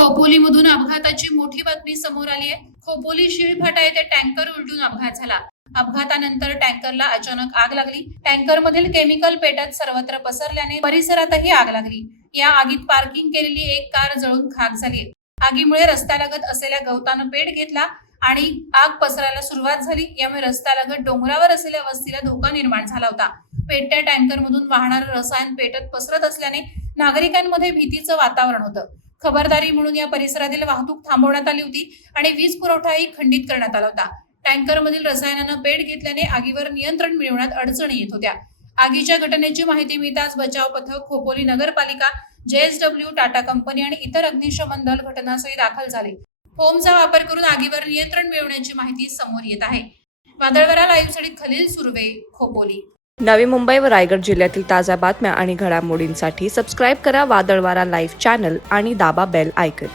खोपोलीमधून अपघाताची मोठी बातमी समोर आली आहे। खोपोली शिळफाटा येथे टँकर उलटून अपघात झाला। अपघातानंतर टँकरला अचानक आग लागली। टँकरमधील केमिकल पेटत सर्वत्र पसरल्याने परिसरातही आग लागली। या आगीत पार्किंग केलेली एक कार जळून खाक झाली। आगीमुळे रस्त्यालगत असलेल्या गवतानं पेट घेतला आणि आग पसरायला सुरुवात झाली। यामुळे रस्त्यालगत डोंगरावर असलेल्या वस्तीला धोका निर्माण झाला होता। पेटत्या टँकरमधून वाहणारं रसायन पेटत पसरत असल्याने नागरिकांमध्ये भीतीचं वातावरण होतं। खबरदारी म्हणून या परिसरातील वाहतूक थांबवण्यात आली होती आणि वीज पुरवठाही खंडित करण्यात आला होता। टँकरमधील रसायनानं पेट घेतल्याने आगीवर नियंत्रण मिळवण्यात अडचणी येत होत्या। आगीच्या घटनेची माहिती मिळताच बचाव पथक, खोपोली नगरपालिका, JSW, टाटा कंपनी आणि इतर अग्निशमन दल घटनास्थळी दाखल झाले। फोमचा वापर करून आगीवर नियंत्रण मिळवण्याची माहिती समोर येत आहे। वादळवारा लाईव्हसाठी खलील सुर्वे, खोपोली। नवी मुंबई व रायगड जिल्ह्यातील ताज्या बातम्या आणि घडामोडींसाठी सबस्क्राईब करा वादळवारा लाईव्ह चॅनल आणि दाबा बेल आयकॉन।